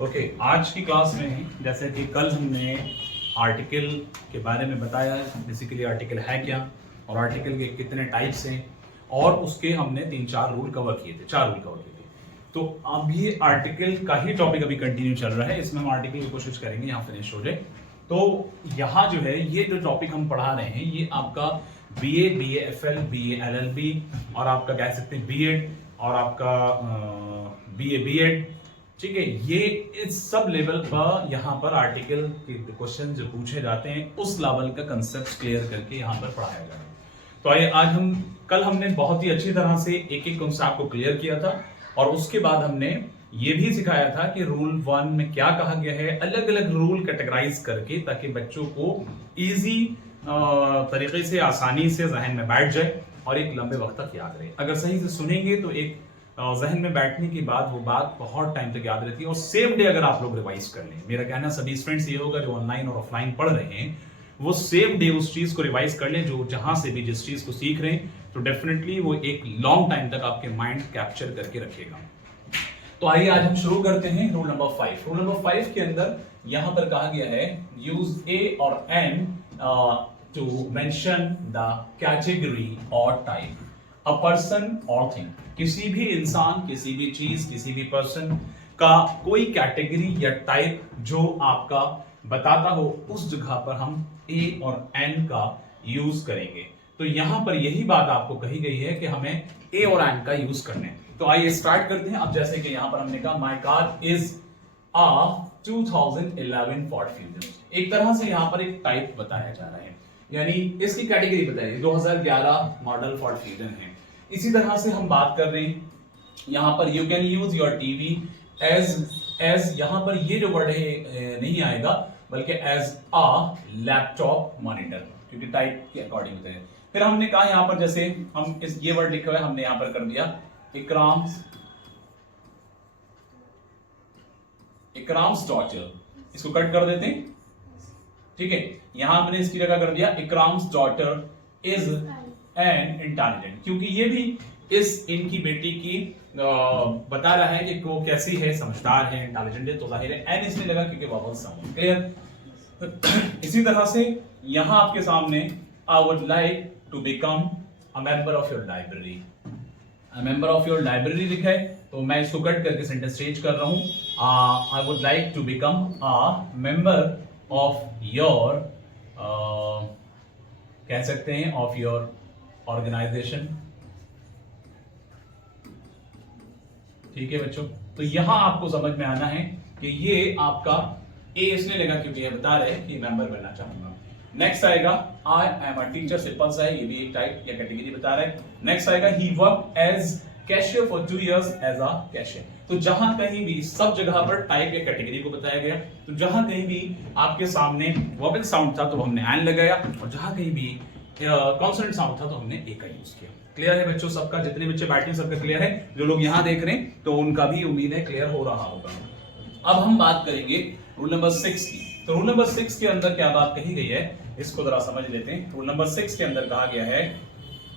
Okay, आज की class में जैसे कि कल हमने आर्टिकल के बारे में बताया, बेसिकली आर्टिकल है क्या और आर्टिकल के कितने टाइप्स हैं, और उसके हमने 3-4 रूल कवर किए थे, 4 रूल कवर किए थे। तो अब ये आर्टिकल का ही टॉपिक अभी कंटिन्यू चल रहा है, इसमें हम आर्टिकल की कोशिश करेंगे यहाँ फिनिश हो जाए। तो यहाँ जो है ये जो टॉपिक हम पढ़ा रहे हैं ये आपका बीए, बीएएफएल, बीए एलएलबी और आपका कह सकते हैं बीएड और आपका बीए बीएड, ठीक है। ये इस सब लेवल पर यहाँ पर आर्टिकल के क्वेश्चन जो पूछे जाते हैं उस लेवल का कंसेप्ट क्लियर करके यहाँ पर पढ़ाया जा रहा है। तो आइए आज कल हमने बहुत ही अच्छी तरह से एक एक कंसेप्ट को क्लियर किया था और उसके बाद हमने ये भी सिखाया था कि रूल 1 में क्या कहा गया है, अलग अलग रूल कैटेगराइज करके, ताकि बच्चों को इजी तरीके से आसानी से जहन में बैठ जाए और एक लंबे वक्त तक याद रहे। अगर सही से सुनेंगे तो एक जहन में बैठने के बाद वो बात बहुत टाइम तक याद रहती है और सेम डे अगर आप लोग रिवाइज कर लें, मेरा कहना सभी स्टूडेंट्स ये होगा जो ऑनलाइन और ऑफलाइन पढ़ रहे हैं वो सेम डे उस चीज को रिवाइज कर लें, जो जहां से भी जिस चीज को सीख रहे हैं, तो डेफिनेटली वो एक लॉन्ग टाइम तक आपके माइंड कैप्चर करके रखेगा। तो आइए आज हम शुरू करते हैं रूल नंबर 5। रूल नंबर 5 के अंदर यहां पर कहा गया है यूज ए और an to mention the category और टाइप अ पर्सन और थिंग। किसी भी इंसान, किसी भी चीज, किसी भी पर्सन का कोई कैटेगरी या टाइप जो आपका बताता हो, उस जगह पर हम ए और एन का यूज करेंगे। तो यहां पर यही बात आपको कही गई है कि हमें ए और एन का यूज करना है। तो आइए स्टार्ट करते हैं। अब जैसे कि यहां पर हमने कहा my car is a 2011 Ford fusion, एक तरह से यहां पर एक टाइप बताया जा रहा है, यानी इसकी कैटेगरी बताइए 2011 मॉडल फोर्ड फ्यूजन है। इसी तरह से हम बात कर रहे हैं यहां पर you can use your TV as यहां पर ये जो वर्ड है नहीं आएगा, बल्कि एज अ लैपटॉप मॉनिटर, क्योंकि टाइप के अकॉर्डिंग होते हैं। फिर हमने कहा यहां पर जैसे हम इस ये वर्ड लिखा हुआ है, हमने यहां पर कर दिया इकराम्स डॉटर, इसको कट कर देते हैं, ठीक है। यहां हमने इसकी जगह कर दिया इकराम्स डॉटर इज एन इंटेलिजेंट, क्योंकि ये भी इस इनकी बेटी की बता रहा है कि वो कैसी है, समझदार है, इंटेलिजेंट है, तो जाहिर है एन इसमें लगा क्योंकि वॉवल साउंड, क्लियर। इसी तरह से यहां आपके सामने I would like to become a member of your library, a member of your library लिखा है, तो मैं इसको कट करके सेंटेंस चेंज कर रहा हूं। I would like to become a member of your, कह सकते हैं ऑफ योर ऑर्गेनाइजेशन, ठीक है बच्चों। तो यहां आपको समझ में आना है कि ये आपका ए इसलिए लगा क्योंकि ये बता रहे हैं कि मेंबर बनना चाहूंगा। नेक्स्ट आएगा I am a teacher, simple सा है, ये भी एक टाइप या कैटेगरी बता रहा है। नेक्स्ट आएगा he work as cashier for 2 years as a cashier. तो जहां कहीं भी सब जगह पर टाइप या कैटेगरी को बताया गया, तो जहां कहीं भी आपके सामने वोवेल साउंड था तो हमने एन लगाया, और जहां कहीं भी कॉन्सोनेंट साउंड था तो हमने ए का यूज किया। क्लियर है बच्चों सबका? जितने बच्चे बैठे सबका क्लियर है? जो लोग यहां देख रहे हैं तो उनका भी उम्मीद है क्लियर हो रहा होगा। अब हम बात करेंगे रूल नंबर 6 की। तो रूल नंबर 6 के अंदर क्या बात कही गई है, इसको जरा समझ लेते हैं। रूल नंबर 6 के अंदर कहा गया है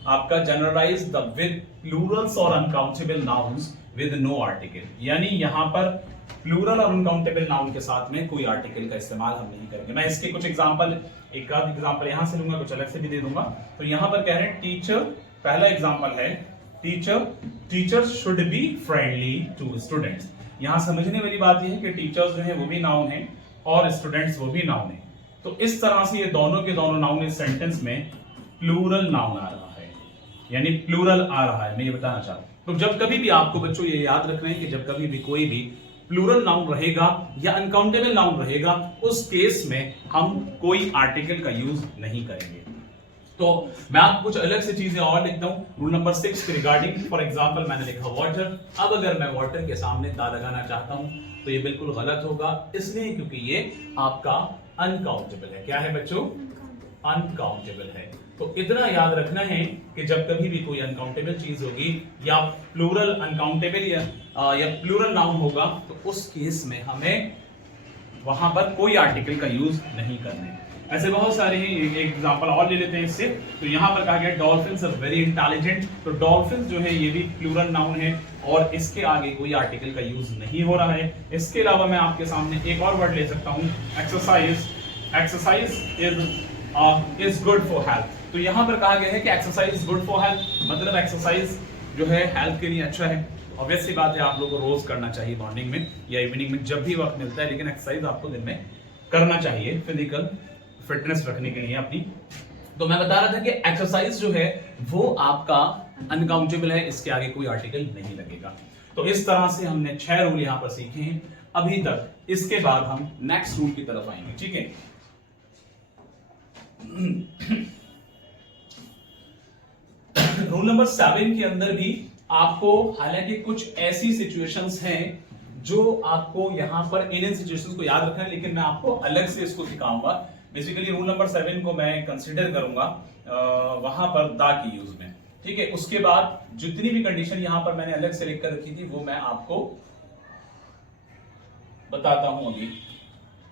आपका जनरलाइज द विद प्लूरल्स और uncountable nouns with no article, यानी यहां पर प्लूरल और अनकाउंटेबल नाउन के साथ में कोई आर्टिकल का इस्तेमाल हम नहीं करेंगे। मैं इसके कुछ एग्जांपल, एक आध एग्जांपल यहां से लूंगा, कुछ अलग से भी दे दूंगा। तो यहां पर कह रहे हैं टीचर, पहला एग्जांपल है teacher should be friendly to students. यहां समझने वाली बात यह है कि टीचर्स जो है वो भी नाउन है और स्टूडेंट्स वो भी नाउन है। तो इस तरह से ये दोनों के दोनों नाउन इस सेंटेंस में प्लूरल नाउन आ रहा है, यानी प्लूरल आ रहा है, मैं ये बताना चाहता हूं। तो जब कभी भी आपको बच्चों ये याद रखना है कि जब कभी भी कोई भी प्लूरल नाउन रहेगा या अनकाउंटेबल नाउन रहेगा, उस केस में हम कोई आर्टिकल का यूज नहीं करेंगे। तो मैं आपको कुछ अलग से चीजें और लिखता हूं रूल नंबर 6 के रिगार्डिंग। फॉर एग्जांपल मैंने लिखा वाटर, अब अगर मैं वाटर के सामने दा लगाना चाहता हूं तो ये बिल्कुल गलत होगा, इसलिए क्योंकि ये आपका अनकाउंटेबल है। क्या है बच्चों? अनकाउंटेबल है। तो इतना याद रखना है कि जब कभी भी कोई अनकाउंटेबल चीज होगी या प्लूरल अनकाउंटेबल या प्लूरल नाउन होगा, तो उस केस में हमें वहां पर कोई आर्टिकल का यूज नहीं करना है। ऐसे बहुत सारे हैं, एक एग्जांपल और ले लेते हैं इससे। तो यहाँ पर कहा गया डॉल्फिन्स आर वेरी इंटेलिजेंट। तो डॉल्फिन्स जो है ये भी प्लूरल नाउन है और इसके आगे कोई आर्टिकल का यूज नहीं हो रहा है। इसके अलावा मैं आपके सामने एक और वर्ड ले सकता हूँ, exercise. Exercise is good for health. तो यहाँ पर कहा गया है कि exercise is good for health, मतलब एक्सरसाइज जो है हेल्थ के लिए अच्छा है। ऑब्वियस सी बात है, आप लोगों को रोज करना चाहिए, मॉर्निंग में या इवनिंग में, जब भी वक्त मिलता है, लेकिन एक्सरसाइज आपको दिन में करना चाहिए फिजिकल फिटनेस रखने के लिए अपनी। तो मैं बता रहा था कि एक्सरसाइज जो है वो आपका अनकाउंटेबल है, इसके आगे कोई आर्टिकल नहीं लगेगा। तो इस तरह से हमने 6 रूल यहां पर सीखे हैं अभी तक। इसके बाद हम नेक्स्ट रूल की तरफ आएंगे, ठीक है। रूल नंबर 7 के अंदर भी आपको, हालांकि कुछ ऐसी सिचुएशंस हैं जो आपको यहां पर इन सिचुएशंस को याद रखना है, लेकिन मैं आपको अलग से इसको सिखाऊंगा। बेसिकली रूल नंबर 7 को मैं कंसीडर करूंगा वहां पर दा की यूज में, ठीक है। उसके बाद जितनी भी कंडीशन यहां पर मैंने अलग से लिखकर रखी थी वो मैं आपको बताता हूं अभी।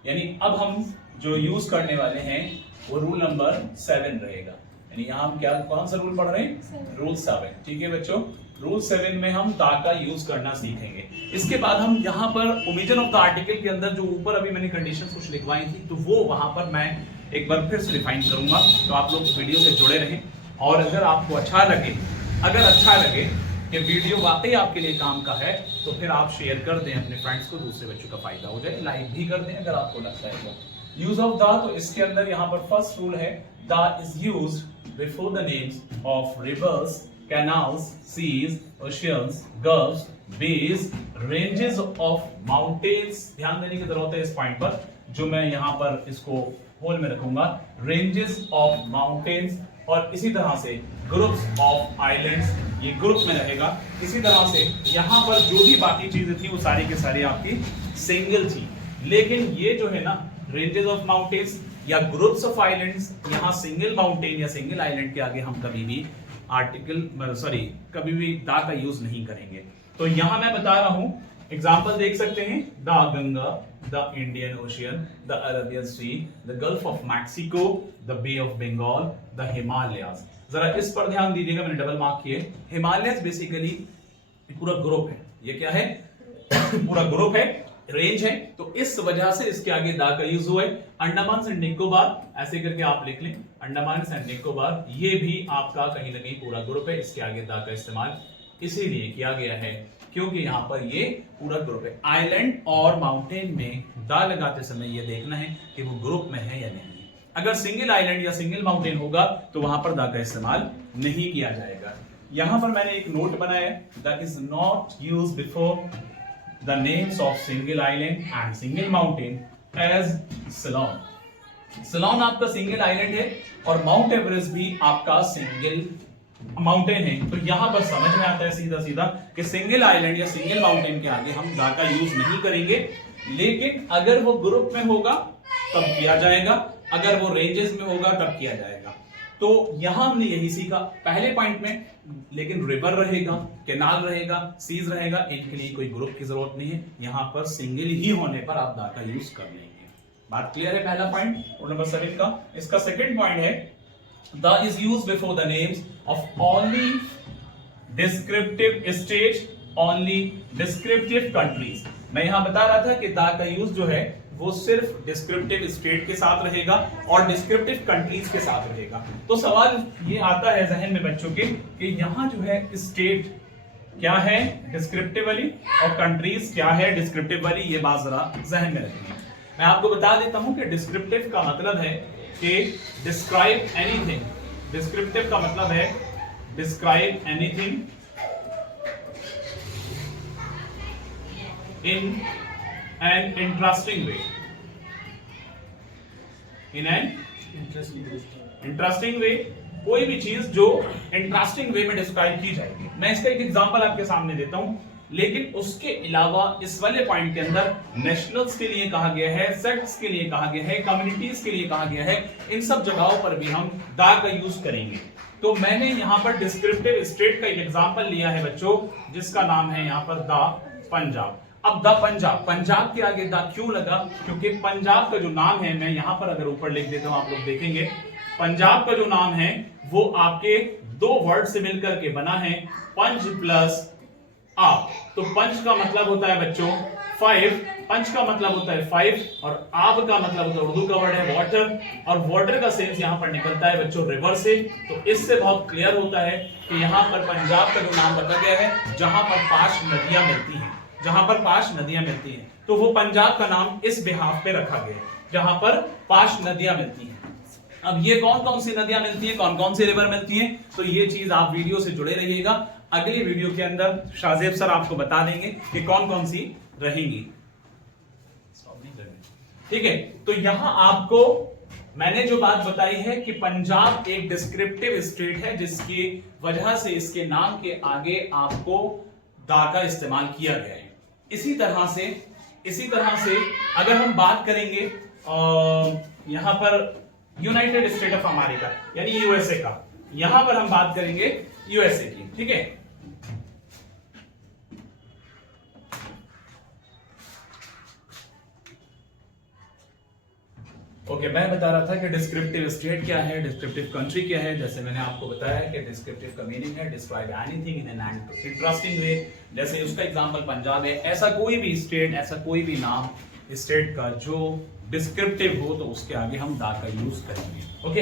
यानी अब हम जो यूज करने वाले हैं वो रूल नंबर 7 रहेगा। यानी यहां हम क्या, कौन सा रूल पढ़ रहे हैं? रूल 7, ठीक है बच्चों। रूल 7 में हम दा का यूज करना सीखेंगे। इसके बाद हम यहाँ पर ओमिजन ऑफ द आर्टिकल के अंदर जो ऊपर अभी मैंने कंडीशंस कुछ लिखवाई थी, तो वो वहां पर मैं एक बार फिर से रिफाइन करूंगा। तो आप लोग वीडियो से जुड़े रहें, और अगर आपको अच्छा लगे कि वीडियो वाकई आपके लिए काम का है, तो फिर आप शेयर कर दें अपने फ्रेंड्स को, दूसरे बच्चों का फायदा हो जाए। लाइक भी कर दें अगर आपको लगता है तो। यूज ऑफ दा, तो इसके अंदर यहाँ पर फर्स्ट रूल है, दा is used before the names of reverse, canals, seas, oceans, gulfs, bays, ranges of mountains। ध्यान देने की जरूरत है इस पॉइंट पर, जो मैं यहाँ पर इसको होल में रखूंगा, ranges of mountains, और इसी तरह से groups of islands, ये ग्रुप में रहेगा। इसी तरह से यहाँ पर जो भी बाकी चीजें थी वो सारी की सारी आपकी सिंगल थी, लेकिन ये जो है ना ranges of mountains या groups of islands, यहाँ सिंगल माउंटेन या सिंगल आइलैंड के आगे हम कभी भी कभी भी दा का यूज नहीं करेंगे। तो यहां मैं बता रहा हूं, एग्जांपल देख सकते हैं, the Ganga, the Indian Ocean, the Arabian Sea, the Gulf of Mexico, the Bay of Bengal, the Himalayas. जरा इस पर ध्यान दीजिएगा, मैंने डबल मार्क किए। हिमालयस बेसिकली पूरा ग्रुप है, ये क्या है? पूरा ग्रुप है, रेंज है, तो इस वजह से इसके आगे दा का यूज हुआ है। अंडमान एंड निकोबार, ऐसे करके आप लिख लें, अंडमान एंड निकोबार, ये भी आपका कहीं ना कहीं पूरा ग्रुप है, इसके आगे दा का इस्तेमाल इसीलिए किया गया है क्योंकि यहाँ पर ये पूरा ग्रुप है। आइलैंड और माउंटेन में दा लगाते समय ये देखना है कि वो ग्रुप में है या नहीं। अगर सिंगल आइलैंड या सिंगल माउंटेन होगा तो वहां पर दा का इस्तेमाल नहीं किया जाएगा। यहां पर मैंने एक नोट बनाया, that is not used before the names of single island and single mountain as Ceylon। Ceylon आपका सिंगल आइलैंड है और माउंट एवरेस्ट भी आपका सिंगल माउंटेन है। तो यहां पर समझ में आता है सीधा सीधा कि सिंगल आइलैंड या सिंगल माउंटेन के आगे हम दा का यूज नहीं करेंगे, लेकिन अगर वो ग्रुप में होगा तब किया जाएगा, अगर वो रेंजेस में होगा तब किया जाएगा। तो यहां हमने यही सीखा पहले पॉइंट में, लेकिन रिवर रहेगा, कैनाल रहेगा, सीज रहेगा, इनके लिए कोई ग्रुप की जरूरत नहीं है। यहां पर सिंगल ही होने पर आप दा का यूज कर लेंगे। बात क्लियर है? पहला पॉइंट नंबर 7 का। इसका सेकंड पॉइंट है, दा is used before the names of only descriptive state, only descriptive countries. मैं यहां बता रहा था कि दा का यूज जो है वो सिर्फ डिस्क्रिप्टिव स्टेट के साथ रहेगा और डिस्क्रिप्टिव कंट्रीज के साथ रहेगा। तो सवाल ये आता है जहन में बच्चों के कि यहां जो है स्टेट क्या है डिस्क्रिप्टिव वाली और कंट्रीज क्या है डिस्क्रिप्टिव वाली, ये बात जरा जहन में रखेंगे। मैं आपको बता देता हूं कि डिस्क्रिप्टिव का मतलब है कि डिस्क्राइब एनीथिंग। डिस्क्रिप्टिव का मतलब है describe anything in an interesting way, in an interesting way, कोई भी चीज जो इंटरेस्टिंग वे में डिस्क्राइब की जाएगी। मैं इसका एक एग्जांपल आपके सामने देता हूं, लेकिन उसके अलावा इस वाले पॉइंट के अंदर नेशनल्स के लिए कहा गया है, सेक्ट्स के लिए कहा गया है, कम्युनिटीज के लिए कहा गया है, इन सब जगहों पर भी हम दा का यूज करेंगे। तो मैंने यहां पर डिस्क्रिप्टिव स्टेट का एक एग्जांपल लिया है बच्चों, जिसका नाम है यहां पर दा पंजाब। अब द पंजाब, पंजाब के आगे द क्यों लगा? क्योंकि पंजाब का जो नाम है, मैं यहां पर अगर ऊपर लिख देता हूं, आप लोग देखेंगे पंजाब का जो नाम है वो आपके दो वर्ड से मिलकर के बना है, पंज प्लस आप। तो पंच का मतलब होता है बच्चों 5, पंच का मतलब होता है 5 और आब का मतलब होता है, उर्दू का वर्ड है वाटर, और वाटर का सेंस यहां पर निकलता है बच्चों रिवर से। तो इससे बहुत क्लियर होता है कि यहां पर पंजाब का जो नाम रखा गया है जहां पर 5 नदियां मिलती हैं, जहां पर 5 नदियां मिलती हैं, तो वो पंजाब का नाम इस बिहाफ पे रखा गया है जहां पर 5 नदियां मिलती हैं। अब ये कौन कौन सी नदियां मिलती हैं, कौन कौन सी रिवर मिलती हैं, तो ये चीज आप वीडियो से जुड़े रहिएगा। अगली वीडियो के अंदर शाहजेब सर आपको बता देंगे कि कौन कौन सी रहेंगी। ठीक है, तो यहां आपको मैंने जो बात बताई है कि पंजाब एक डिस्क्रिप्टिव स्टेट है जिसकी वजह से इसके नाम के आगे आपको दा का इस्तेमाल किया गया है। इसी तरह से अगर हम बात करेंगे यहां पर यूनाइटेड स्टेट ऑफ अमेरिका यानी यूएसए का, यहां पर हम बात करेंगे यूएसए की। ठीक है, ओके, मैं बता रहा था कि डिस्क्रिप्टिव स्टेट क्या है, डिस्क्रिप्टिव कंट्री क्या है। जैसे मैंने आपको बताया कि डिस्क्रिप्टिव का मीनिंग है describe anything in an interesting way. जैसे उसका एग्जांपल पंजाब है, ऐसा कोई भी स्टेट, ऐसा कोई भी नाम स्टेट का जो डिस्क्रिप्टिव हो तो उसके आगे हम दा का यूज करेंगे। ओके,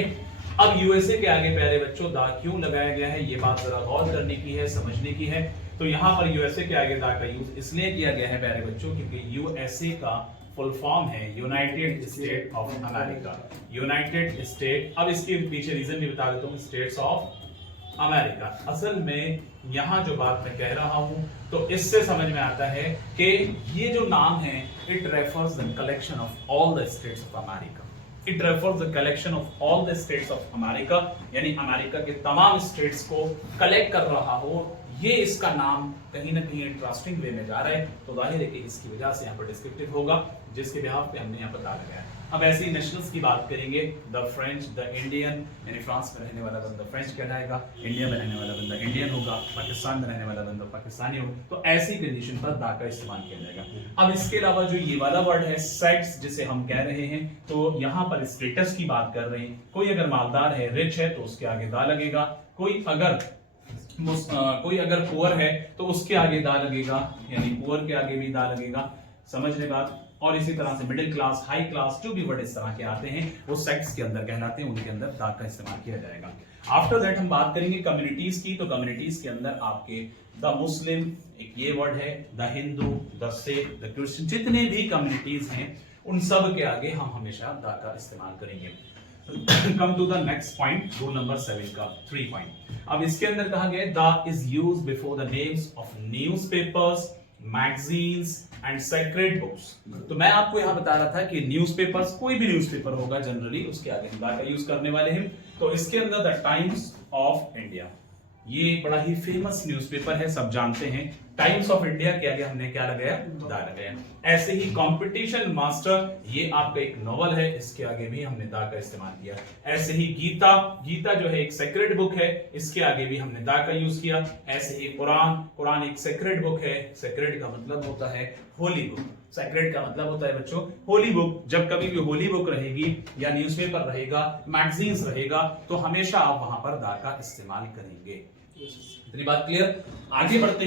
अब यूएसए के आगे प्यारे बच्चों दा क्यों लगाया गया है, ये बात जरा गौर करने की है, समझने की है। तो यहां पर यूएसए के आगे दा का यूज इसलिए किया गया है प्यारे बच्चों क्योंकि यूएसए का फुल फॉर्म है United state of America, United state. अब इसके पीछे रीजन भी बता देता हूं, स्टेट्स ऑफ अमेरिका। असल में यहां जो बात मैं कह रहा हूं तो इससे समझ में आता है कि ये जो नाम है it refers the collection of all the states of America, it refers the collection of all the states of America, यानी अमेरिका के तमाम स्टेट्स को कलेक्ट कर रहा हो। ये इसका नाम कहीं ना कहीं इंटरेस्टिंग वे में जा रहा है, तो जाहिर है कि इसकी वजह से यहाँ पर डिस्क्रिप्टिव होगा जिसके बिहाफ पे हमने यहाँ पता लगाया। अब ऐसे ही नेशनल्स की बात करेंगे, द फ्रेंच, द इंडियन, यानी फ्रांस में रहने वाला बंदा फ्रेंच कहलाएगा, इंडिया में रहने वाला बंदा इंडियन होगा, पाकिस्तान में रहने वाला बंदा पाकिस्तानी होगा। तो ऐसी कंडीशन पर दा का इस्तेमाल किया जाएगा। अब इसके अलावा जो ये वाला वर्ड है सेक्स जिसे हम कह रहे हैं, तो यहाँ पर स्टेटस की बात कर रहे हैं। कोई अगर मालदार है, रिच है, तो उसके आगे दा लगेगा। कोई अगर पुअर है तो उसके आगे दा लगेगा, यानी पुअर के आगे भी दा लगेगा। समझने बात। और इसी तरह से मिडिल क्लास, हाई क्लास, जो भी वर्ड इस तरह के आते हैं वो सेक्स के अंदर कहलाते हैं, उनके अंदर दा का इस्तेमाल किया जाएगा। आफ्टर दैट हम बात करेंगे कम्युनिटीज की, तो कम्युनिटीज के अंदर आपके द मुस्लिम एक ये वर्ड है, the Hindu, the Sikh, the Christian, जितने भी कम्युनिटीज हैं उन सब के आगे हम हमेशा दा का इस्तेमाल करेंगे। Come to the next point, rule number 7 का 3 पॉइंट। अब इसके अंदर कहा गया दा is used before the names of newspapers, magazines and sacred books. तो मैं आपको यहां बता रहा था कि न्यूज़पेपर्स, कोई भी न्यूज़पेपर होगा जनरली उसके आगे हम दा का यूज करने वाले हैं। तो इसके अंदर द टाइम्स ऑफ इंडिया, ये बड़ा ही फेमस न्यूज़पेपर है, सब जानते हैं। टाइम्स ऑफ इंडिया के आगे हमने क्या लगाया, दा लगाया। ऐसे ही कंपटीशन मास्टर, ये आपका एक नॉवल है, इसके आगे भी हमने दा का इस्तेमाल किया। ऐसे ही गीता, गीता जो है एक सेक्रेड बुक है, इसके आगे भी हमने दा का यूज किया। ऐसे ही कुरान, कुरान एक सेक्रेड बुक है, सेक्रेड का मतलब होता है होली बुक, सेक्रेड का मतलब होता है बच्चों होली बुक। जब कभी भी होली बुक रहेगी या न्यूज़पेपर रहेगा, मैगजीन्स रहेगा, तो हमेशा आप वहां पर दा का इस्तेमाल करेंगे। इतनी बात क्लियर। आगे बढ़ते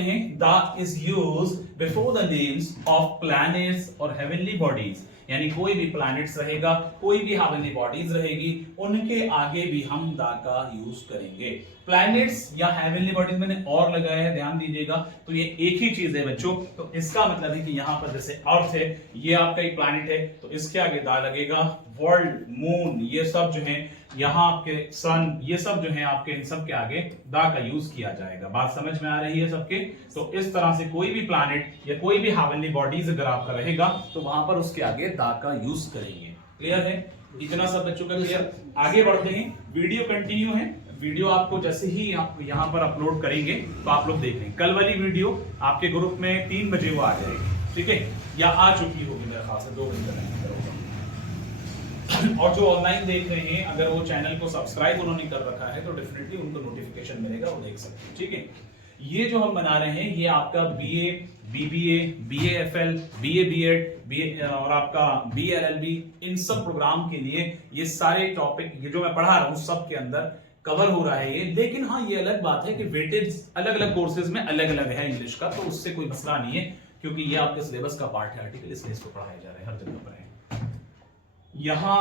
हैं। दा is use before the names of planets और हेवनली बॉडीज, यानी कोई भी प्लैनेट्स रहेगा, कोई भी हेवनली बॉडीज रहेगी, उनके आगे भी हम दा का यूज करेंगे। प्लैनेट्स या हेवनली बॉडीज मैंने और लगाया है, ध्यान दीजिएगा। तो ये एक ही चीज है बच्चों, तो इसका मतलब है कि यहां पर जैसे अर्थ है, ये आपका एक प्लैनेट है, तो इसके आगे दा लगेगा। वर्ल्ड, मून, ये सब जो है, यहाँ आपके सन, ये सब जो है आपके, इन सब के आगे दा का यूज किया जाएगा। बात समझ में आ रही है सबके? तो इस तरह से कोई भी प्लैनेट या कोई भी हेवनली बॉडीज अगर आपका रहेगा तो वहां पर उसके आगे दा का यूज करेंगे। क्लियर है? इतना सब बच्चों का क्लियर। आगे बढ़ते हैं, वीडियो कंटिन्यू है। वीडियो आपको जैसे ही आप यहाँ पर अपलोड करेंगे तो आप लोग देख लें। कल वाली वीडियो आपके ग्रुप में 3 बजे वो आ जाएगी, ठीक है, या आ चुकी होगी मेरे ख्याल से 2 बजे तक। और जो ऑनलाइन देख रहे हैं, अगर वो चैनल को सब्सक्राइब उन्होंने कर रखा है तो डेफिनेटली उनको नोटिफिकेशन मिलेगा, वो देख सकते हैं, ठीक है। ये जो हम बना रहे हैं ये आपका BA, BBA, BAFL, BA BEd, BA और आपका बीएलएलबी, इन सब प्रोग्राम के लिए ये सारे टॉपिक ये जो मैं पढ़ा रहा हूं सब के अंदर कवर हो रहा है ये। लेकिन हाँ ये अलग बात है कि वेटेज अलग अलग कोर्सेज में अलग अलग है इंग्लिश का, तो उससे कोई मसला नहीं है क्योंकि ये आपके सिलेबस का पार्ट है आर्टिकल, इसलिए इसको पढ़ाया जा रहा है, हर जगह पर है। यहां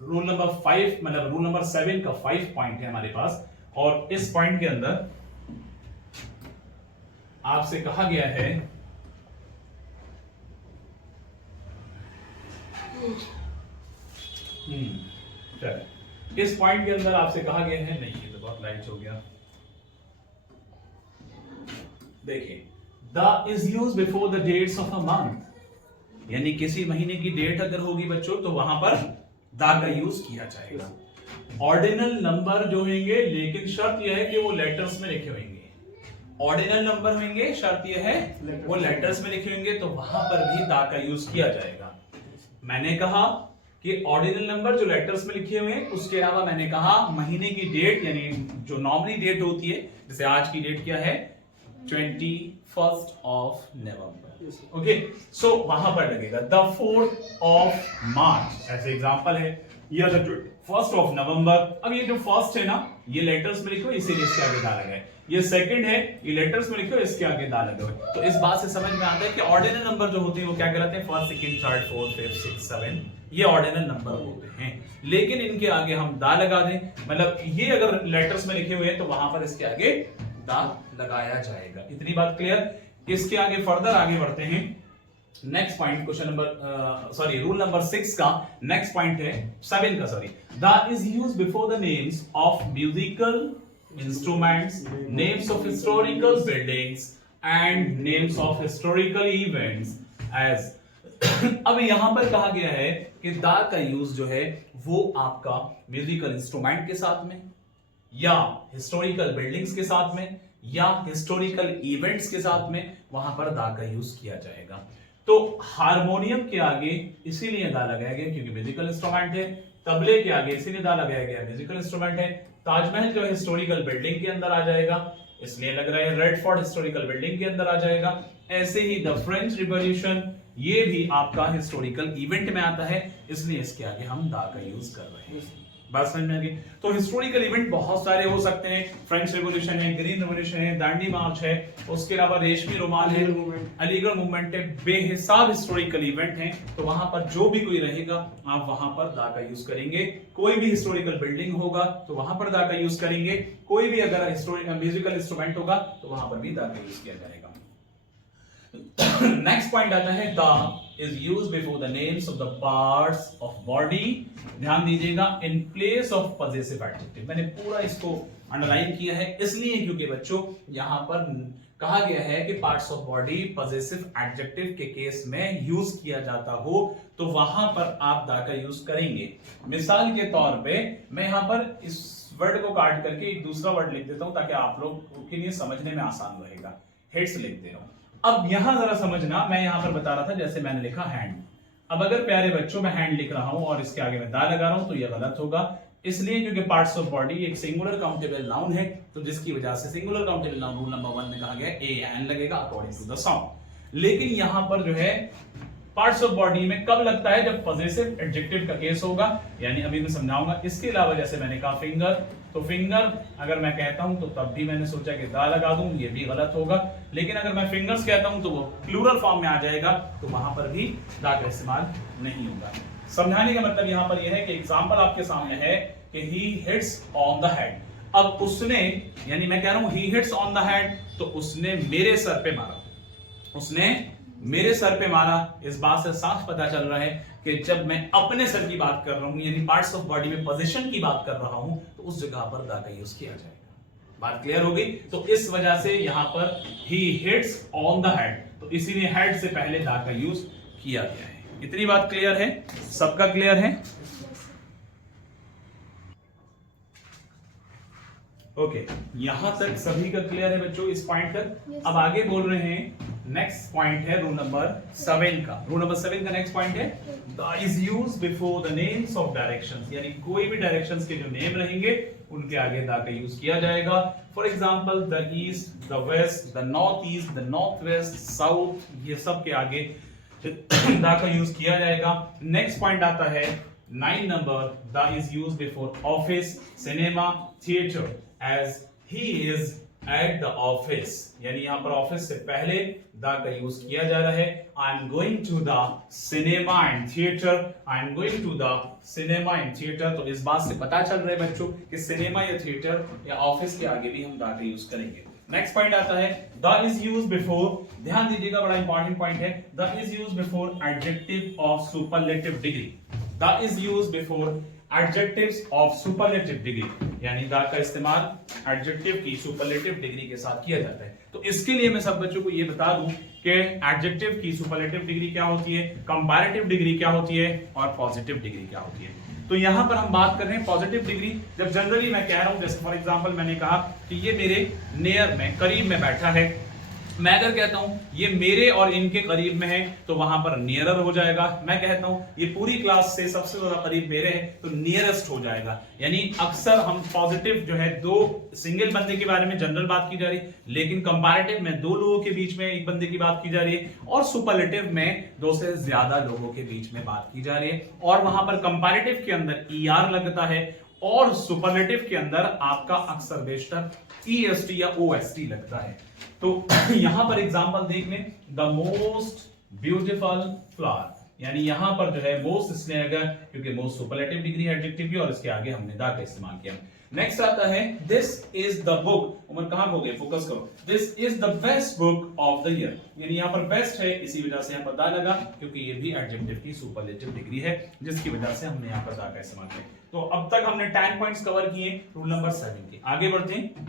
रूल नंबर 5 मतलब रूल नंबर 7 का 5 पॉइंट है हमारे पास, और इस पॉइंट के अंदर आपसे कहा गया है चलिए इस पॉइंट के अंदर आपसे कहा गया है, नहीं ये तो बहुत लाइट हो गया, देखिए the is use before the dates of a month, यानी किसी महीने की डेट अगर होगी बच्चों तो वहां पर दा का यूज किया जाएगा। ऑर्डिनल नंबर जो होंगे, लेकिन शर्त यह है कि वो लेटर्स में लिखे होंगे, ऑर्डिनल नंबर होंगे, शर्त यह है वो लेटर्स में लिखे होंगे, तो वहां पर भी दा का यूज किया जाएगा। मैंने कहा कि ऑर्डिनल नंबर जो लेटर्स में लिखे हुए हैं, उसके अलावा मैंने कहा महीने की डेट यानी जो नॉर्मली डेट होती है, जैसे आज की डेट क्या है 21st ऑफ नवंबर, ओके, सो वहां पर लगेगा द 4th ऑफ मार्च, ऐसे एग्जांपल है, या द 1st ऑफ नवंबर। अब ये जो फर्स्ट है ना ये लेटर्स में लिखो इसीलिए इसके आगे दा लगा है, ये सेकंड है ये लेटर्स में लिखो इसके आगे दा लगा है। तो इस बात से समझ में आता है कि ऑर्डिनल नंबर जो होते हैं वो क्या कहलाते हैं, first, second, third, fourth, fifth, six, 7, ये ऑर्डिनल नंबर होते हैं। लेकिन इनके आगे हम दा लगा दें, मतलब ये अगर लेटर्स में लिखे हुए हैं तो वहां पर इसके आगे दा लगाया जाएगा। इतनी बात क्लियर। इसके आगे फर्दर आगे बढ़ते हैं, next point question number sorry rule number 6 का नेक्स्ट पॉइंट है 7 का sorry, the is used before the names of musical instruments, names of historical buildings and names of historical events as. अब यहां पर कहा गया है कि दा का यूज जो है वो आपका म्यूजिकल इंस्ट्रूमेंट के साथ में, या हिस्टोरिकल बिल्डिंग्स के साथ में, या हिस्टोरिकल इवेंट्स के साथ में, वहां पर दा का यूज किया जाएगा। तो हारमोनियम के आगे इसीलिए दा लगाया गया क्योंकि म्यूजिकल इंस्ट्रूमेंट है, तबले के आगे इसीलिए दा लगाया गया म्यूजिकल इंस्ट्रूमेंट है, ताजमहल जो है हिस्टोरिकल बिल्डिंग के अंदर आ जाएगा इसलिए लग रहा है, रेड फोर्ट हिस्टोरिकल बिल्डिंग के अंदर आ जाएगा। ऐसे ही द फ्रेंच रिवॉल्यूशन ये भी आपका हिस्टोरिकल इवेंट में आता है इसलिए इसके आगे हम दा का यूज कर रहे हैं। बात समझ में आ गई। तो हिस्टोरिकल इवेंट बहुत सारे हो सकते हैं, फ्रेंच रेवोल्यूशन है, ग्रीन रेवोल्यूशन है, दांडी मार्च है, उसके अलावा रेशमी रुमाल है, अलीगढ़ मूवमेंट है, बेहिसाब हिस्टोरिकल इवेंट हैं। तो वहां पर जो भी कोई रहेगा आप वहां पर दा का यूज करेंगे। कोई भी हिस्टोरिकल बिल्डिंग होगा तो वहां पर दा का यूज करेंगे, कोई भी अगर म्यूजिकल इंस्ट्रूमेंट होगा तो वहां पर भी दा का यूज किया जाएगा। नेक्स्ट पॉइंट आता है the is used before the names of the parts of body। ध्यान दीजिएगा, in place of possessive adjective। मैंने पूरा इसको अंडरलाइन किया है इसलिए क्योंकि बच्चों यहां पर कहा गया है कि parts of body possessive adjective के केस में यूज किया जाता हो तो वहां पर आप दा का यूज करेंगे। मिसाल के तौर पे मैं यहां पर इस वर्ड को काट करके एक दूसरा वर्ड लिख देता हूं ताकि आप लोग के लिए समझने में आसान रहेगा। हेड्स लिख दे रहा हूं। अब यहां जरा समझना, मैं यहां पर बता रहा था जैसे मैंने लिखा हैंड। अब अगर प्यारे बच्चों मैं हैंड लिख रहा हूं और इसके आगे मैं दा लगा रहा हूं तो यह गलत होगा, इसलिए क्योंकि पार्ट्स ऑफ बॉडी एक सिंगुलर काउंटेबल नाउन है तो जिसकी वजह से singular countable noun rule number 1 में कहा गया ए एन लगेगा अकॉर्डिंग टू द साउंड। लेकिन यहां पर जो है पार्ट्स ऑफ बॉडी में कब लगता है, जब पॉजेसिव एडजेक्टिव का केस होगा, यानी अभी मैं समझाऊंगा। इसके अलावा जैसे मैंने कहा फिंगर, तो फिंगर अगर मैं कहता हूं तो तब भी मैंने सोचा कि दा लगा दूं, ये भी गलत होगा। लेकिन अगर मैं फिंगर्स कहता हूं तो वो प्लूरल फॉर्म में आ जाएगा तो वहां पर भी दा का इस्तेमाल नहीं होगा। समझाने का मतलब यहां पर यह है कि एग्जांपल आपके सामने है कि he hits on the head. अब उसने, यानी मैं कह रहा हूं he hits on the head, तो उसने मेरे सर पे मारा, उसने मेरे सर पे मारा। इस बात से साफ पता चल रहा है कि जब मैं अपने सर की बात कर रहा हूं यानी पार्ट्स ऑफ बॉडी में पोजीशन की बात कर रहा हूं तो उस जगह पर दा का यूज किया जाएगा। बात क्लियर हो गई। तो इस वजह से यहां पर he hits on the head, तो इसीलिए हेड से पहले दा का यूज किया गया है। इतनी बात क्लियर है, सबका क्लियर है? ओके, यहां तक सभी का क्लियर है बच्चों इस पॉइंट तक। अब आगे बोल रहे हैं नेक्स्ट पॉइंट है रूल नंबर 7 का। रूल नंबर 7 का नेक्स्ट पॉइंट है the is use before the names of directions, यानी कोई भी डायरेक्शंस के जो नेम रहेंगे उनके आगे द का यूज किया जाएगा। For example the east, the west, the north east, the north west, south, ये सब के आगे द का यूज किया जाएगा। नेक्स्ट पॉइंट आता है 9 नंबर, the is use before office, cinema, theatre, as he is at the office, यानी यहां पर ऑफिस से पहले द का यूज किया जा रहा है। I am going to the cinema and theatre, I am going to the cinema and theatre. तो इस बात से पता चल रहा है बच्चों कि सिनेमा या थिएटर या ऑफिस के आगे भी हम द का यूज करेंगे। नेक्स्ट पॉइंट आता है द इज यूज बिफोर, ध्यान दीजिएगा बड़ा इंपॉर्टेंट पॉइंट है, the is use before adjective of superlative degree. The is use before adjectives of superlative degree, यानी द का इस्तेमाल एडजेक्टिव की सुपरलेटिव डिग्री के साथ किया जाता है। तो इसके लिए मैं सब बच्चों को ये बता दूं कि एडजेक्टिव की सुपरलेटिव डिग्री क्या होती है, कंपैरेटिव डिग्री क्या होती है और पॉजिटिव डिग्री क्या होती है। तो यहां पर हम बात कर रहे हैं पॉजिटिव डिग्री। जब जनरली मैं कह रहा हूं, जैसे फॉर एग्जांपल मैंने कहा कि ये मेरे नियर में, करीब में बैठा है, मैं अगर कहता हूं ये मेरे और इनके करीब में है तो वहां पर नियरर हो जाएगा। मैं कहता हूं ये पूरी क्लास से सबसे ज्यादा करीब मेरे है तो नियरेस्ट हो जाएगा। यानी अक्सर हम पॉजिटिव जो है दो सिंगल बंदे के बारे में जनरल बात की जा रही है, लेकिन कंपैरेटिव में दो लोगों के बीच में एक बंदे की बात की जा रही है, और सुपरलेटिव में दो से ज्यादा लोगों के बीच में बात की जा रही है। और वहां पर कंपैरेटिव के अंदर ER लगता है और सुपरलेटिव के अंदर आपका अक्सर बेशतर EST या OST लगता है। तो यहां पर एग्जांपल देख लें, द मोस्ट ब्यूटीफुल फ्लावर, यानी यहां पर जो है मोस्ट इसलिए आएगा क्योंकि मोस्ट सुपरलेटिव डिग्री है एडजेक्टिव की और इसके आगे हमने द का इस्तेमाल किया। नेक्स्ट आता है this is the book, Umar कहां हो गए, फोकस करो, this is the best book of the year, यानी यहां पर बेस्ट है इसी वजह से यहां पर द लगा क्योंकि ये भी एडजेक्टिव की सुपरलेटिव डिग्री है जिसकी वजह से हमने यहां पर द का इस्तेमाल किया। तो अब तक हमने 10 पॉइंट्स कवर किए रूल नंबर 7 के। आगे बढ़ते हैं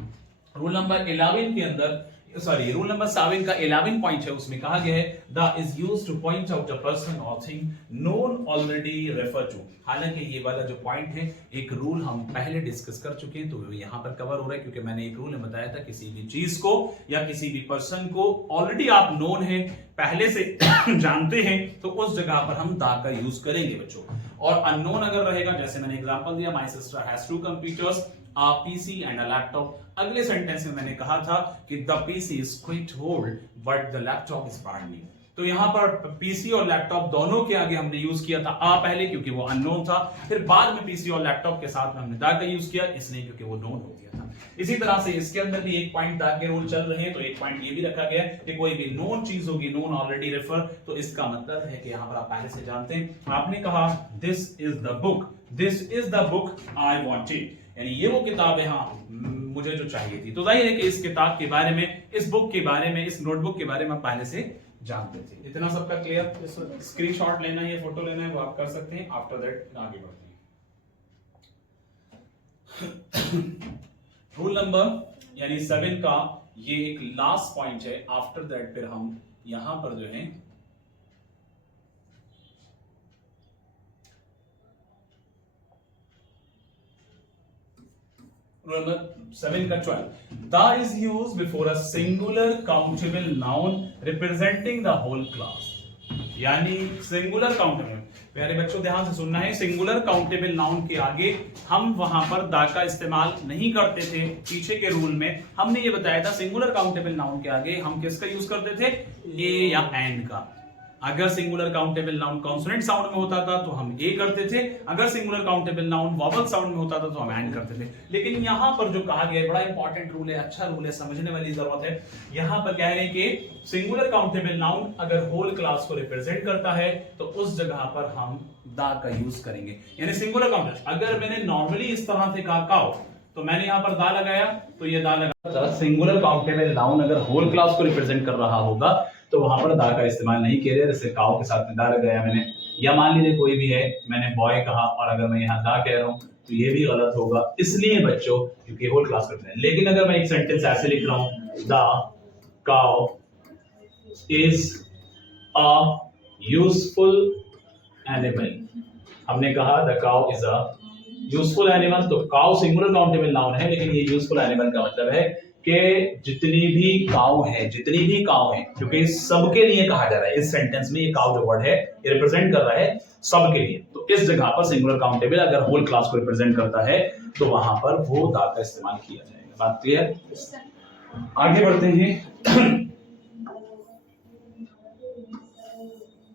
रूल नंबर 11 के अंदर, सॉरी रूल नंबर 7 का 11 पॉइंट है, उसमें कहा गया है the is used to point out a person और thing known already refer to. हालांकि ये वाला जो पॉइंट है एक रूल हम पहले डिस्कस कर चुके हैं, तो यहां पर कवर हो रहा है क्योंकि मैंने एक रूल में बताया था किसी भी चीज को या किसी भी पर्सन को ऑलरेडी आप नोन है, पहले से जानते हैं, तो उस जगह पर हम द का यूज करेंगे बच्चों। और अननोन अगर रहेगा, जैसे मैंने एग्जांपल दिया, my sister has 2 computers, a PC and a laptop। अगले सेंटेंस में मैंने कहा था कि the PC is quite old but the laptop is brand new। तो यहां पर PC और लैपटॉप दोनों के आगे हमने यूज किया था आ पहले क्योंकि वो अननोन था, फिर बाद में PC और लैपटॉप के साथ में हमने द का यूज किया इसलिए क्योंकि वो नोन हो गया था। इसी तरह से इसके अंदर भी एक पॉइंट द के रूल चल रहे हैं, तो एक पॉइंट ये भी रखा गया कि कोई भी नोन चीज होगी, नोन ऑलरेडी रेफर, तो इसका मतलब है कि यहां पर आप पहले से जानते हैं। आपने कहा this is the book, this is the book I wanted, यानी ये वो किताब है हाँ मुझे जो चाहिए थी। तो जाहिर है कि इस किताब के बारे में, इस बुक के बारे में, इस नोटबुक के बारे में पहले से जानते थे। इतना सबका क्लियर? स्क्रीनशॉट लेना है या फोटो लेना है वो आप कर सकते हैं। आफ्टर दैट आगे बढ़ते हैं। रूल नंबर यानी 7 का ये एक लास्ट पॉइंट है। आफ्टर दैट फिर हम यहां पर जो है Number 7 का 12, the is used before a singular countable noun representing the whole class, यानी सिंगुलर काउंटेबल, प्यारे बच्चों ध्यान से सुनना है, सिंगुलर काउंटेबल नाउन के आगे हम वहां पर द का इस्तेमाल नहीं करते थे। पीछे के रूल में हमने ये बताया था सिंगुलर काउंटेबल नाउन के आगे हम किसका यूज करते थे, ए या एंड का। अगर singular countable noun consonant sound में होता था तो हम ए करते थे, अगर singular countable noun vowel sound में होता था तो हम एंड करते थे। लेकिन यहां पर जो कहा गया है बड़ा इंपॉर्टेंट रूल है, अच्छा रूल है, समझने वाली जरूरत है। यहां पर कह रहे हैं कि सिंगुलर काउंटेबल नाउन अगर होल क्लास को रिप्रेजेंट करता है तो उस जगह पर हम द का यूज करेंगे। यानी सिंगुलर काउंटेबल, अगर मैंने नॉर्मली इस तरह से कहा काउ तो मैंने यहां पर दा लगाया तो ये दा लगा। सिंगुलर काउंटेबल नाउन अगर होल क्लास को रिप्रेजेंट कर रहा होगा तो वहां पर दा का इस्तेमाल नहीं किया, जैसे काउ के साथ में दा लगाया मैंने, या मान लीजिए कोई भी है मैंने बॉय कहा और अगर मैं यहाँ दा कह रहा हूं तो ये भी गलत होगा, इसलिए बच्चों क्योंकि होल क्लास करते हैं। लेकिन अगर मैं एक सेंटेंस ऐसे लिख रहा हूं, the cow is a useful animal, हमने कहा the cow is a useful animal, तो काउ सिंगुलर काउंटेबल नाउन है लेकिन ये यूजफुल एनिमल का मतलब है कि जितनी भी काऊ हैं, क्योंकि सबके लिए कहा जा रहा है इस सेंटेंस में, ये काऊ जो वर्ड है ये रिप्रेजेंट कर रहा है सबके लिए, तो इस जगह पर सिंगुलर काउंटेबल अगर होल क्लास को रिप्रेजेंट करता है तो वहां पर वो दा का इस्तेमाल किया जाएगा। बात क्लियर? आगे बढ़ते हैं।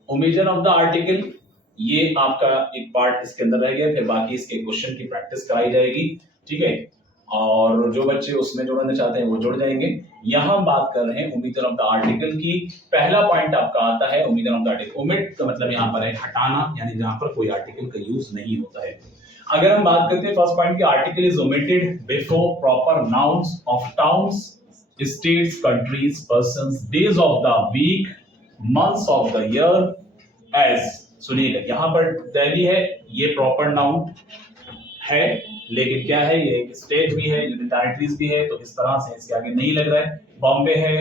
ओमिशन ऑफ द आर्टिकल, ये आपका एक पार्ट इसके अंदर रह गया, फिर बाकी इसके क्वेश्चन की प्रैक्टिस कराई जाएगी, ठीक है, और जो बच्चे उसमें जुड़ना चाहते हैं वो जुड़ जाएंगे। यहां हम बात कर रहे हैं ओमिशन ऑफ द आर्टिकल की। पहला पॉइंट आपका आता है omission of the article. Omit का मतलब यहां पर है हटाना, यानी जहां पर कोई आर्टिकल का यूज नहीं होता है। अगर हम बात करते हैं फर्स्ट पॉइंट की, article is omitted before proper nouns of towns, states, countries, persons, days of the week, months of the year as. सुनिएगा, यहां पर दिल्ली है, ये प्रॉपर नाउन है, लेकिन क्या है, ये एक स्टेट भी है, यूनियन टेरिटरीज भी है, तो इस तरह से इसके आगे नहीं लग रहा है। बॉम्बे है,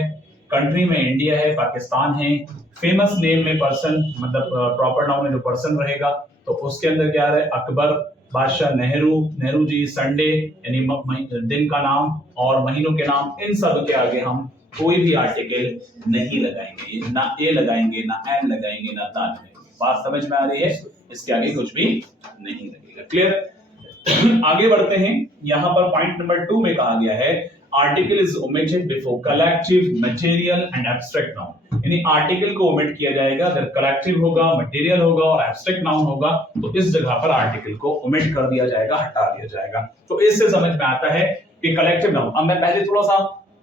कंट्री में इंडिया है, पाकिस्तान है, फेमस नेम में पर्सन, मतलब प्रॉपर नाउन में जो पर्सन रहेगा तो उसके अंदर क्या है, अकबर, बादशाह, नेहरू जी, संडे यानी दिन का नाम और महीनों के नाम, इन सब के आगे हम कोई भी आर्टिकल नहीं लगाएंगे, ना ए लगाएंगे, ना एन लगाएंगे, ना दा लगाएंगे। बात समझ में आ रही है? इसके आगे कुछ भी नहीं लगेगा। क्लियर? आगे बढ़ते हैं। यहां पर पॉइंट नंबर 2 में कहा गया है article is omitted before collective, material and abstract noun, यानी आर्टिकल को ओमिट किया जाएगा अगर कलेक्टिव होगा, मटेरियल होगा और एब्स्ट्रैक्ट नाउन होगा, तो इस जगह पर आर्टिकल को ओमिट कर दिया जाएगा, हटा दिया जाएगा। तो इससे समझ में आता है कि कलेक्टिव नाउन। अब मैं पहले थोड़ा सा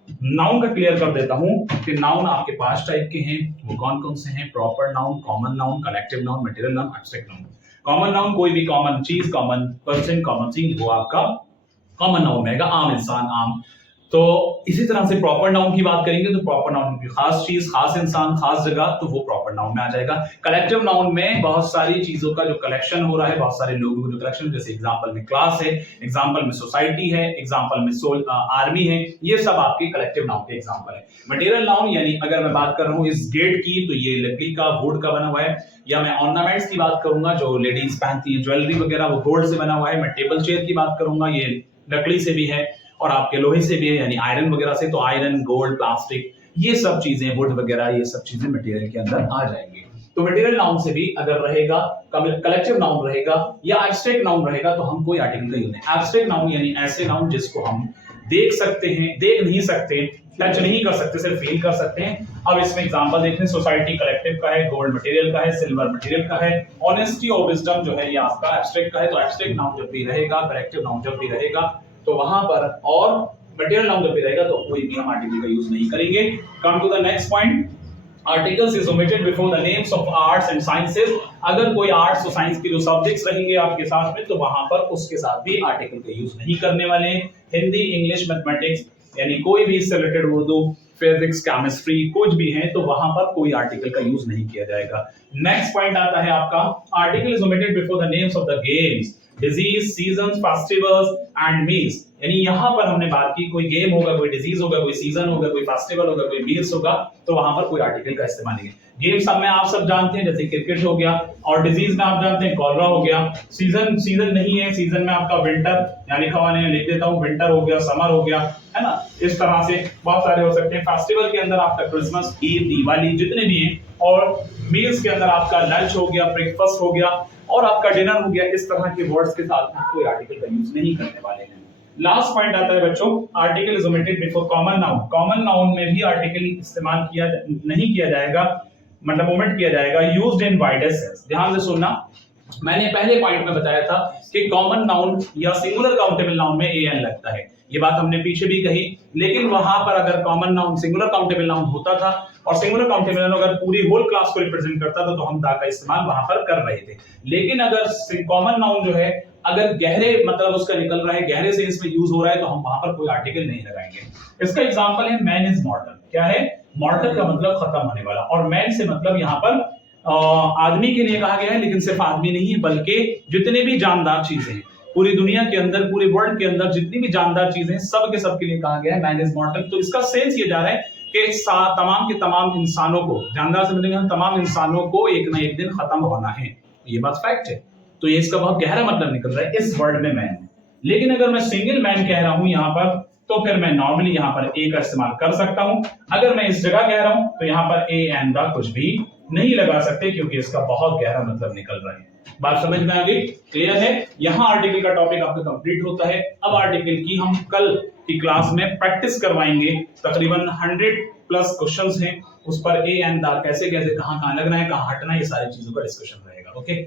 नाउन का क्लियर कर देता हूं कि नाउन आपके 5 टाइप के हैं, वो कौन कौन से हैं? Proper noun, common noun, collective noun, material noun, abstract noun. Common noun कोई भी कॉमन चीज, कॉमन पर्सन, कॉमन थिंग, वो आपका कॉमन नाउन रहेगा, आम इंसान, आम। तो इसी तरह से प्रॉपर नाउन की बात करेंगे तो प्रॉपर नाउन की खास चीज, खास इंसान, खास जगह, तो वो प्रॉपर नाउन में आ जाएगा। कलेक्टिव नाउन में बहुत सारी चीजों का जो कलेक्शन हो रहा है, बहुत सारे लोगों का जो कलेक्शन, जैसे एग्जांपल में क्लास है, एग्जांपल में सोसाइटी है, एग्जांपल में आर्मी है, ये सब आपके कलेक्टिव नाउन के एग्जांपल है। मटेरियल नाउन यानी अगर मैं बात कर रहा हूँ इस गेट की, तो ये लकड़ी का, वुड का बना हुआ है, या मैं ऑर्नामेंट्स की बात करूंगा जो लेडीज पहनती है, ज्वेलरी वगैरह, वो गोल्ड से बना हुआ है। मैं टेबल चेयर की बात करूंगा, ये लकड़ी से भी है और आपके लोहे से भी है, यानी आयरन वगैरह से, तो आयरन, गोल्ड, प्लास्टिक, ये सब चीजें, वुड वगैरह, ये सब चीजें मटेरियल के अंदर आ जाएंगी। तो मटेरियल नाउन से भी अगर रहेगा, कलेक्टिव नाउन रहेगा या एब्स्ट्रैक्ट नाउन रहेगा, तो हम कोई आर्टिकल का यूज नहीं। एब्स्ट्रैक्ट नाउन यानी ऐसे नाउन जिसको हम देख सकते हैं, देख नहीं सकते, टच नहीं कर सकते, सिर्फ फील कर सकते हैं। अब इसमें एग्जांपल देखते हैं, सोसाइटी कलेक्टिव का है, गोल्ड मटेरियल का है, सिल्वर मटेरियल का है, ऑनेस्टी और विजडम जो है ये आपका एब्स्ट्रैक्ट का है। तो एब्स्ट्रैक्ट नाउन जब भी रहेगा, कलेक्टिव नाउन जब भी रहेगा, तो वहां पर, और मटेरियल नाउन जब भी रहेगा, तो कोई भी हम आर्टिकल का यूज नहीं करेंगे। Come to the next point, articles is omitted before the names of arts and sciences. अगर कोई आर्ट्स और साइंस के जो सब्जेक्ट्स रहेंगे आपके साथ में, तो वहां पर उसके साथ भी आर्टिकल का यूज नहीं करने वाले हैं। हिंदी, इंग्लिश, मैथमेटिक्स, यानी कोई भी इससे रिलेटेड, उर्दू, फिजिक्स, केमिस्ट्री, कुछ भी है, तो वहां पर कोई आर्टिकल का यूज नहीं किया जाएगा। नेक्स्ट पॉइंट आता है आपका, article is omitted before the names of the games, disease, seasons, festivals and meals. यानी यहां पर हमने बात की, कोई गेम होगा, कोई डिजीज होगा, कोई सीजन होगा, कोई फेस्टिवल होगा, कोई मील्स होगा, तो वहां पर कोई आर्टिकल का इस्तेमाल नहीं है। गेम सब में आप सब जानते हैं, जैसे क्रिकेट हो गया, और डिजीज में आप जानते हैं कॉलरा हो गया। सीजन नहीं है, सीजन में आपका विंटर, यानी लिखा हुआ नहीं, लिख देता हूं, विंटर हो गया, समर हो गया, है ना, इस तरह से बहुत सारे हो सकते हैं। फेस्टिवल के अंदर आपका क्रिसमस, ईद, दिवाली, जितने भी हैं, और मील्स के अंदर आपका लंच हो गया, ब्रेकफास्ट हो गया, और आपका डिनर हो गया। इस तरह के वर्ड्स के साथ हम कोई आर्टिकल का यूज नहीं करने वाले हैं। लास्ट पॉइंट आता है बच्चों, article is omitted before common noun. Common noun में भी आर्टिकल इस्तेमाल नहीं किया जाएगा, मतलब ओमिट किया जाएगा, यूज्ड इन वाइडेस्ट सेंस। ध्यान से सुनना, मैंने पहले पॉइंट में बताया था कि कॉमन नाउन या सिंगुलर काउंटेबल नाउन में ए एन लगता है, ये बात हमने पीछे भी कही। लेकिन वहां पर अगर common noun, singular countable noun होता था, और सिंगुलर काउंटेबल नाउन अगर पूरी होल क्लास को रिप्रेजेंट करता था, तो हम दा का इस्तेमाल वहां पर कर रहे थे। लेकिन अगर कॉमन नाउन जो है, अगर गहरे मतलब उसका निकल रहा है, गहरे से इसमें यूज हो रहा है, तो हम वहां पर कोई आर्टिकल नहीं लगाएंगे। इसका एग्जांपल है मैन इज मॉर्टल। क्या है? मॉर्टल का मतलब खत्म होने वाला, और मैन से मतलब यहाँ पर आदमी के लिए कहा गया है, लेकिन सिर्फ आदमी नहीं है, बल्कि जितने भी जानदार चीजें हैं पूरी दुनिया के अंदर, पूरे वर्ल्ड के अंदर जितनी भी जानदार चीजें हैं, सब के सब के लिए कहा गया है मैन इज मॉर्टल। तो इसका सेंस ये जा रहा है कि तमाम के तमाम इंसानों को, जानदार से मिलेंगे, तमाम इंसानों को एक ना एक दिन खत्म होना है, ये बात फैक्ट है। तो ये इसका बहुत गहरा मतलब निकल रहा है इस वर्ड में मैन। लेकिन अगर मैं सिंगल मैन कह रहा हूं यहाँ पर, तो फिर मैं नॉर्मली यहां पर ए का इस्तेमाल कर सकता हूं। अगर मैं इस जगह कह रहा हूं तो यहां पर ए एंड द कुछ भी नहीं लगा सकते, क्योंकि इसका बहुत गहरा मतलब निकल रहा है। बात समझ में आ गई? क्लियर है? यहां आर्टिकल का टॉपिक आपका कंप्लीट होता है। अब आर्टिकल की हम कल की क्लास में प्रैक्टिस करवाएंगे। तकरीबन 100+ क्वेश्चंस हैं, उस पर ए एंड द कैसे कैसे कहां लगना है, कहां हटना है, ये सारी चीजों का डिस्कशन रहेगा। ओके।